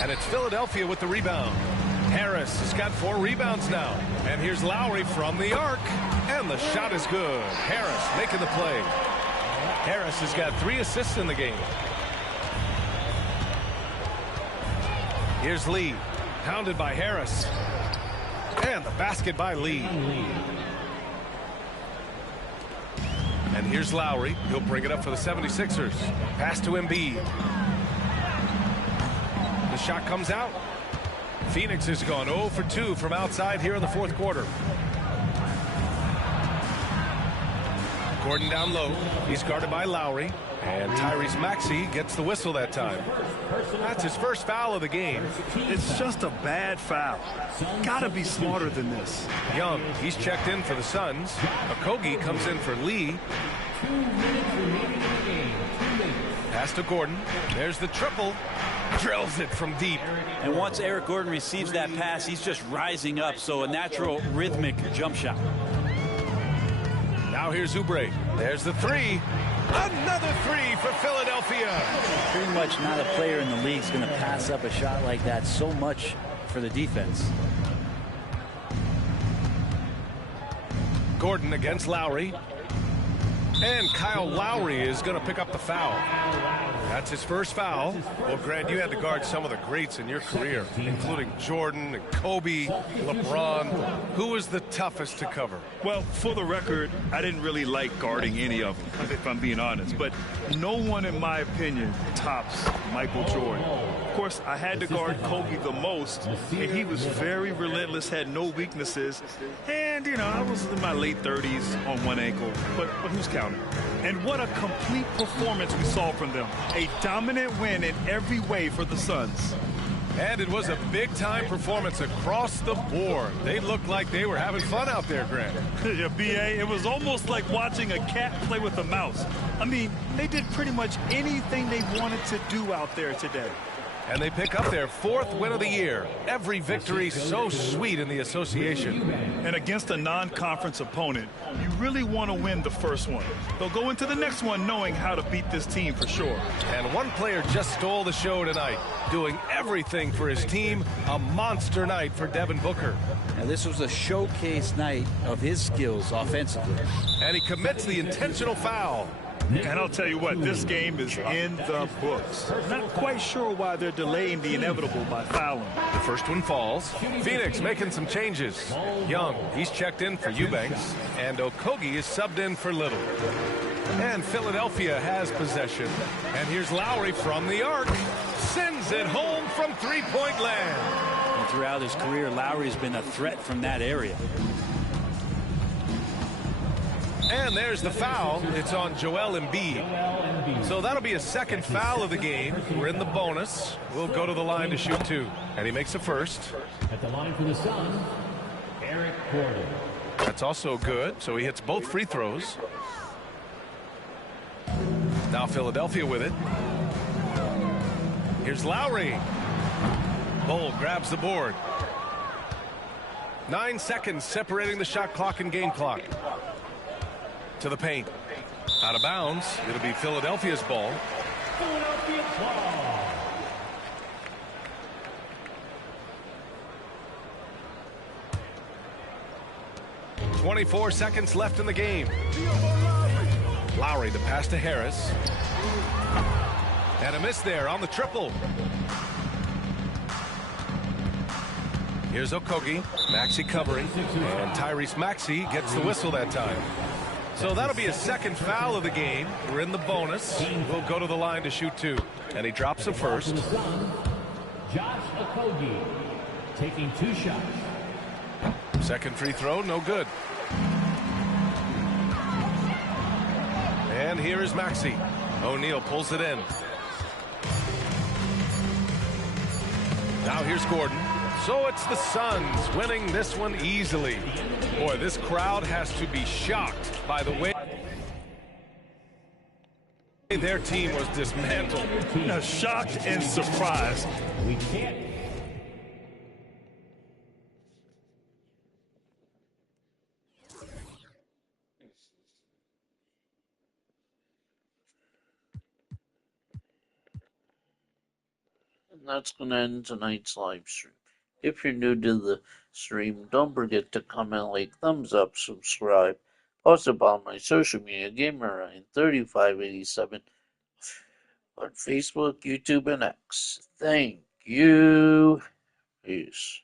and it's Philadelphia with the rebound. Harris has got 4 rebounds now. And here's Lowry from the arc, and the shot is good. Harris making the play. Harris has got 3 assists in the game. Here's Lee, pounded by Harris. And the basket by Lee. And here's Lowry. He'll bring it up for the 76ers. Pass to Embiid. The shot comes out. Phoenix has gone 0 for 2 from outside here in the fourth quarter. Gordon down low. He's guarded by Lowry. And Tyrese Maxey gets the whistle that time. That's his first foul of the game. It's just a bad foul. Gotta be smarter than this. Young, he's checked in for the Suns. Okogie comes in for Lee. 2 minutes remaining in the game. 2 minutes. Pass to Gordon. There's the triple. Drills it from deep. And once Eric Gordon receives that pass, he's just rising up. So a natural rhythmic jump shot. Now here's Oubre. There's the three. Another three for Philadelphia. Pretty much not a player in the league is going to pass up a shot like that so much for the defense. Gordon against Lowry. And Kyle Lowry is going to pick up the foul. That's his first foul. Well, Grant, you had to guard some of the greats in your career, including Jordan and Kobe, LeBron. Who was the toughest to cover? Well, for the record, I didn't really like guarding any of them, if I'm being honest. But no one, in my opinion, tops Michael Jordan. Of course, I had to guard Kobe the most, and he was very relentless, had no weaknesses. And, you know, I was in my late 30s on one ankle, but who's counting? And what a complete performance we saw from them. A dominant win in every way for the Suns. And it was a big-time performance across the board. They looked like they were having fun out there, Grant. Yeah, B.A., it was almost like watching a cat play with a mouse. I mean, they did pretty much anything they wanted to do out there today. And they pick up their 4th win of the year. Every victory so sweet in the association. And against a non-conference opponent, you really want to win the first one. They'll go into the next one knowing how to beat this team for sure. And one player just stole the show tonight, doing everything for his team. A monster night for Devin Booker. Now, this was a showcase night of his skills offensively. And he commits the intentional foul. And I'll tell you what, this game is in the books. Not quite sure why they're delaying the inevitable by fouling. The first one falls. Phoenix making some changes. Young, he's checked in for Eubanks. And Okogie is subbed in for Little. And Philadelphia has possession. And here's Lowry from the arc. Sends it home from three-point land. And throughout his career, Lowry's been a threat from that area. And there's the foul. It's on Joel Embiid. So that'll be a second foul of the game. We're in the bonus. We'll go to the line to shoot 2. And he makes the first. At the line for the Suns, Eric Gordon. That's also good. So he hits both free throws. Now Philadelphia with it. Here's Lowry. Bol grabs the board. 9 seconds separating the shot clock and game clock. To the paint. Out of bounds. It'll be Philadelphia's ball. Philadelphia ball. 24 seconds left in the game. Lowry, the pass to Harris. And a miss there on the triple. Here's Okogie. Maxey covering. And Tyrese Maxey gets the whistle that time. So that'll be a second foul of the game. We're in the bonus. We'll go to the line to shoot 2. And he drops the first. Josh Okogie taking 2 shots. Second free throw, no good. And here is Maxey. O'Neal pulls it in. Now here's Gordon. So it's the Suns winning this one easily. Boy, this crowd has to be shocked by the way their team was dismantled. Shocked and surprised. We can't. And that's going to end tonight's live stream. If you're new to the stream, don't forget to comment, like, thumbs up, subscribe. Also follow my social media, GamerRyan3587, on Facebook, YouTube, and X. Thank you. Peace.